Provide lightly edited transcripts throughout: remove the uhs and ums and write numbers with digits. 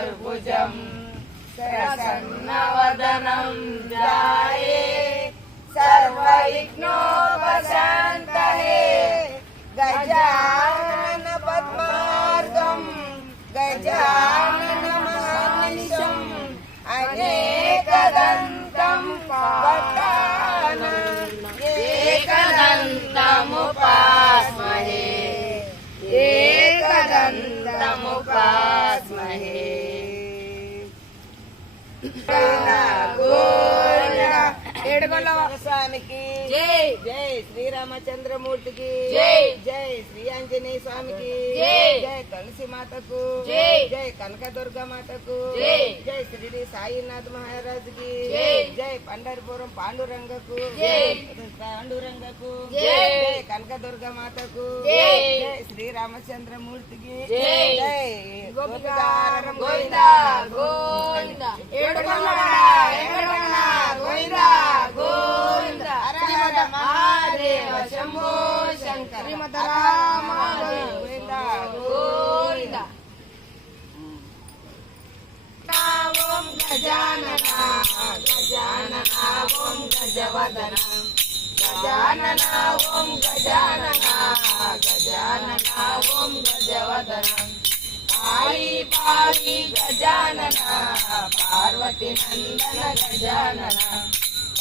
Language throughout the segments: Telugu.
चतुर्भुजं प्रसन्नवदनं ध्याये सर्वविघ्नोपशान्तये गजानन पद्मार्गं गजाननमहर्निशम् अनेकदन्तं एकदन्तमुपास्महे एकदन्तमुपास्महे स्वामी की जय जय श्री रामचंद्रमूर्ति की जय जय श्री आंजनेय स्वामी की जय जय तुलसी माता को जय जय कनक दुर्गा माता को जय जय श्री साईनाथ महाराज की जय जय पंढरपुरम पांडुरंग को जय पांडुरंग को जय कनक दुर्गा माता को जय जय श्री रामचंद्रमूर्ति की जय जय गोपिकारम गोविंदा गोविंदा गोविंदा गोविंदा हर महादेव शंभो शंकर गोविंदा गोविंदा ओम गजानना गजानना ओम गजवदना गजानना ओम गजानना गजानना ओम गजवदना पारी पारी गजानना पार्वती नंदन गजानना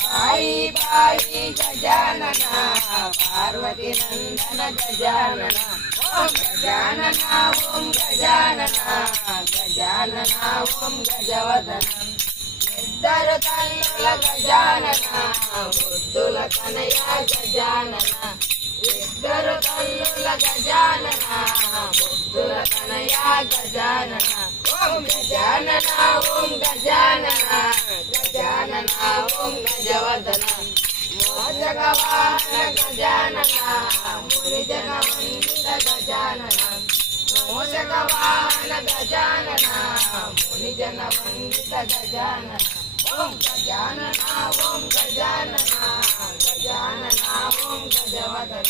पारी पारी गजानना पार्वती नंदन गजानना ओम गजानना ओम गजानना गजानना ओम गजवदना इద్దరు కన్నుల గజానన బుద్ధుల తనయ గజానన ఇద్దరు కన్నుల గజానన బుద్ధుల తనయ గజానన ఓం గజానన ఓం గజానన గజానన ఓం గజవదన మోదక వాహన గజానన మునిజన వందిత గజానన మోదక వాహన గజానన మునిజన వందిత గజానన ఓం గజానన ఓం గజానన గజానన ఓం గజవదన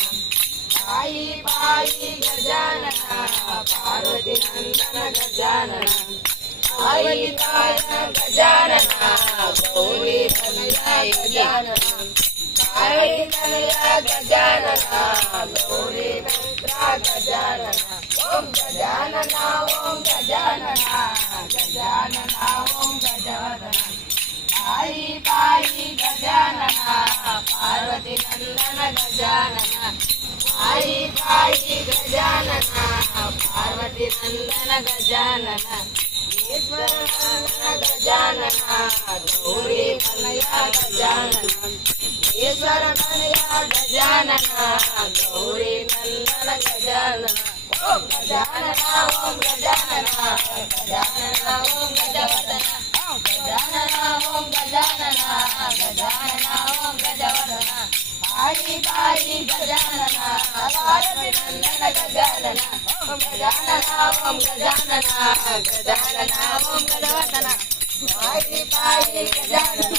పాయి పాయి గజానన పార్వతి నందన గజానన పాయి పాయ గజానన గౌరీ తనయ గజానన పార్వతి తనయ గజానన గౌరీ నంద్ర గజానన ఓం గజానన ఓం గజానన గజానన ఓం గజవదన పాయి పాయి గజానన పార్వతి నందన గజానన పాయి పాయి గజానన పార్వతి నందన గజానన ఈశ్వర నందన గజానన గౌరీ తనయ గజానన ఈశ్వర తనయ గజానన గౌరీ నందన గజానన ఓం గజానన ఓం గజానన గజానన ఓం గజవదన గజానన ఓం గజానన గజానన ఓం గజవదన పాయి పాయి గజానన పార్వతి నందన గజానన ఓం గజానన ఓం గజానన గజానన ఓం గజవదన పాయి పాయి గజానన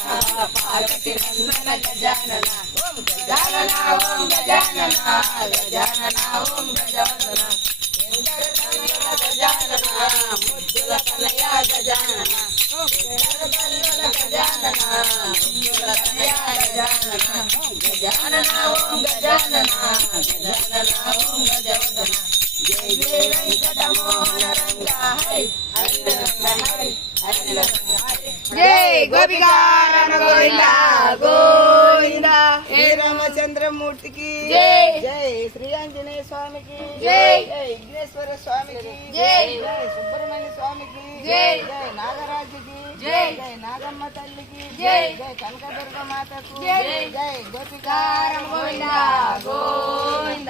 పార్వతి నందన గజానన ఓం గజానన ఓం గజానన గజానన ఓం గజవదన గజానన ముద్దుల తనయ గజానన గజానన ముద్దుల తనయ గజానన గజానన ఓం గజానన గజానన ఓం గజవదన జయ జయ వెంకటమోహన రంగ హరి హరి హరి హరి జయ గోపికారణ గోవింద గోవింద హే రామచంద్రమూర్తి की जय जय श्री आंजनेय स्वामी की जय जय विघ्नेश्वर स्वामी की जय जय सुब्रह्मण्य स्वामी की जय जय नागराज की जय जय नागम्मा तल्ली की जय जय कनक दुर्गा माता को जय जय गोपिकारम गोविंदा गोविंदा।